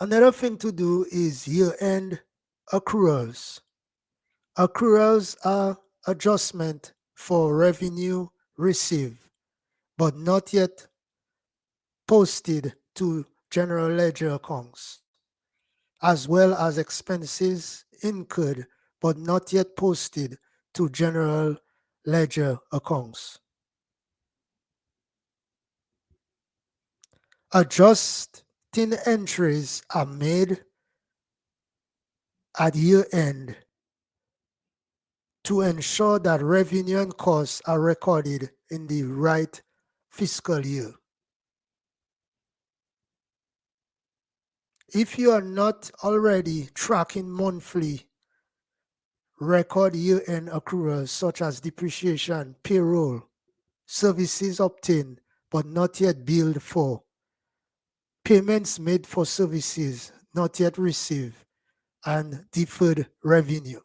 Another thing to do is year-end accruals. Accruals are adjustment for revenue received but not yet posted to general ledger accounts, as well as expenses incurred but not yet posted to general ledger accounts. Adjusting entries are made at year end to ensure that revenue and costs are recorded in the right fiscal year. If you are not already tracking monthly record year-end accruals such as depreciation, payroll, services obtained but not yet billed for, payments made for services not yet received, and deferred revenue.